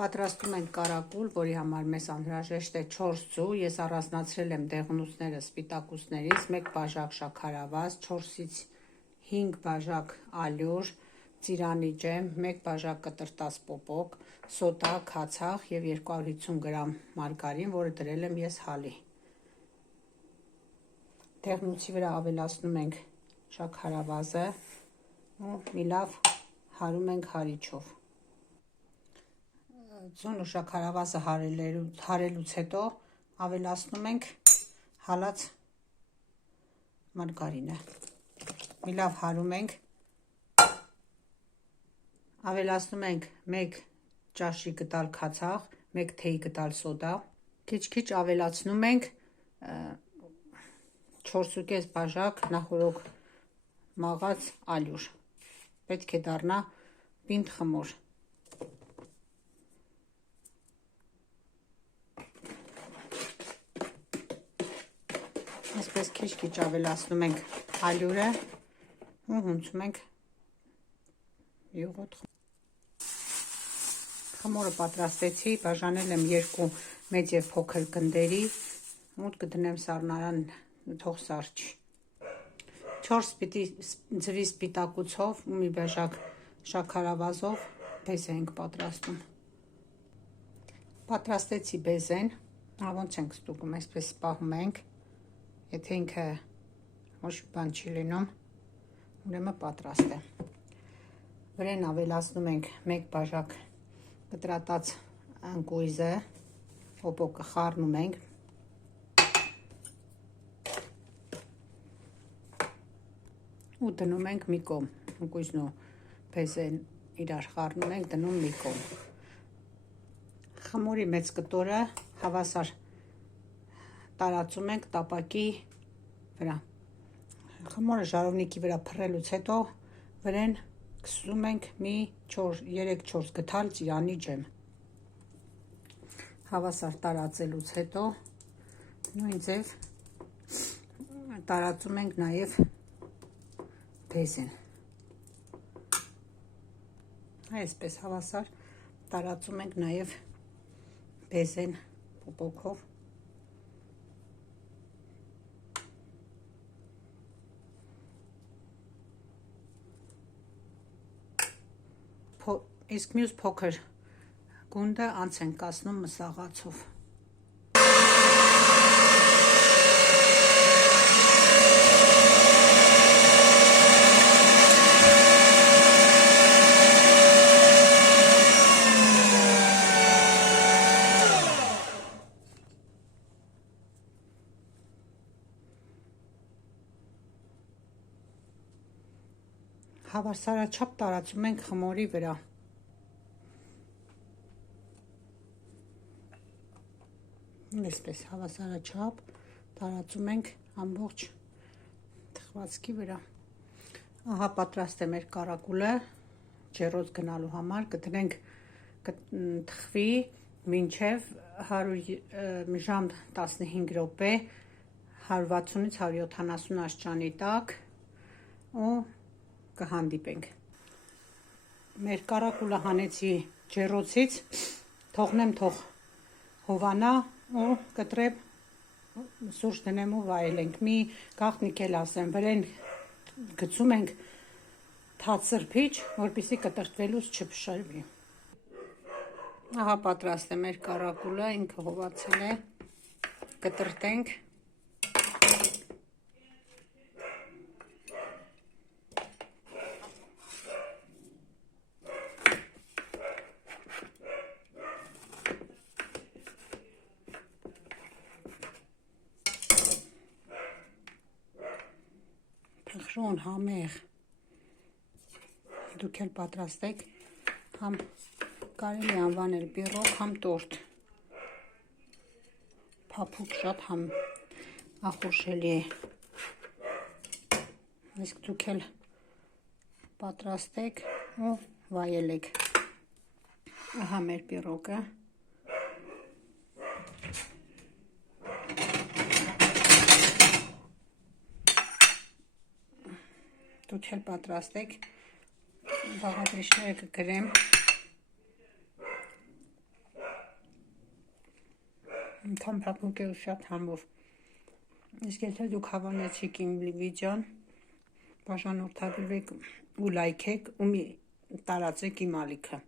Պատրաստում ենք կարակուլ, որի համար մեզ անհրաժեշտ է 4 ձու, ես առանձնացրել եմ դեղնուցները սպիտակուցներից, 1 բաժակ շաքարավազ, 4-ից 5 բաժակ ալյուր, ծիրանի ջեմ, 1 բաժակ կտրտած պոպոկ, սոդա, քացախ և 250 գրամ մարգարին, որը դրել եմ ես հալի։ Դեղնուցի վրա ավելացնում ենք շաքարավազը ու մի լավ հարում ենք հարիչով։ Ձուն ու շաքարավազը հարելուց հետո ավելացնում ենք հալած մարգարինը։ Մի լավ հարում ենք, ավելացնում ենք 1 ճաշի գդալ քացախ, 1 թեյի գդալ սոդա, քիչ-քիչ ավելացնում ենք 4.5 բաժակ նախորոք մաղած ալյուր, պետք է դառնա պինդ խմոր։ Այսպես քիչ-քիչ ավելացնում ենք ալյուրը ու հունցում ենք յուղոտ։ Խմորը պատրաստեցի, բաժանել եմ 2 մեծ և փոքր գնդերի, մուտք կդնեմ սառնարան, թող սառչի։ 4 ձվի սպիտակուցով ու մի բաժակ շաքարավազով բեզե ենք պատրաստում։ Պատրաստեցի բեզեն, ոնց ենք ստուգում, այսպես պահում ենք, եթե ինքը ոչ բան չի լինում, ուրեմն պատրաստ է։ Վրան ավելացնում ենք 1 բաժակ կտրատած ընկույզը, պոպոկը խառնում ենք, ու դնում ենք մի կողմ, ընկույզն ու բեզեն իրար խառնում ենք, դնում մի կողմ։ Խմորի մեծ կտորը հավասար տարածում ենք տապակի վրա։ Խմորը ժարովնիկի վրա փռելուց հետո վրան քսում ենք մի 3-4 գդալ ծիրանի ջեմ։ Հավասար տարածելուց հետո նույն ձև տարածում ենք նաև բեզեն։ Այսպես հավասար տարածում ենք նաև բեզեն պոպոկով։ Իսկ մյուս փոքր գունդը անց ենք կացնում մսաղացով։ Հավասարաչափ տարածում ենք խմորի վրա։ Այսպես հավասարաչափ տարածում ենք ամբողջ թխվածքի վրա։ Ահա պատրաստ է մեր կարակուլը ջեռոց գնալու համար, կդնենք թխվի մինչև ժամ 15 րոպե 160-ից 170 աստիճանի տակ ու կհանդիպենք։ Մեր կարակուլը հանեցի ջեռոցից, թողնեմ թող հովանա ու կտրեմ, սուրճ դնեմ ու վայելենք։ Մի գաղտնիք էլ ասեմ, վրան գցում ենք թաց սրբիչ, որպեսզի կտրտվելուց չփշրվի։ Ահա պատրաստ է մեր կարակուլը, ինքը հովացել է, կտրտենք։ Փխրուն, համեղ, դուք էլ պատրաստեք, համ կարելի անվանել պիրոգ, համ տորտ, փափուկ շատ համ ախորժելի է, իսկ դուք էլ պատրաստեք ու վայելեք։ Ահա մեր պիրոգը։ Դուք էլ պատրաստեք, բաղադրիչները կգրեմ Ինքան փափուկ է ու շատ համով։ Իսկ եթե դուք հավանեցիք իմ վիդեոն, բաժանորդագրվեք ու լայքեք ու տարածեք իմ ալիքը։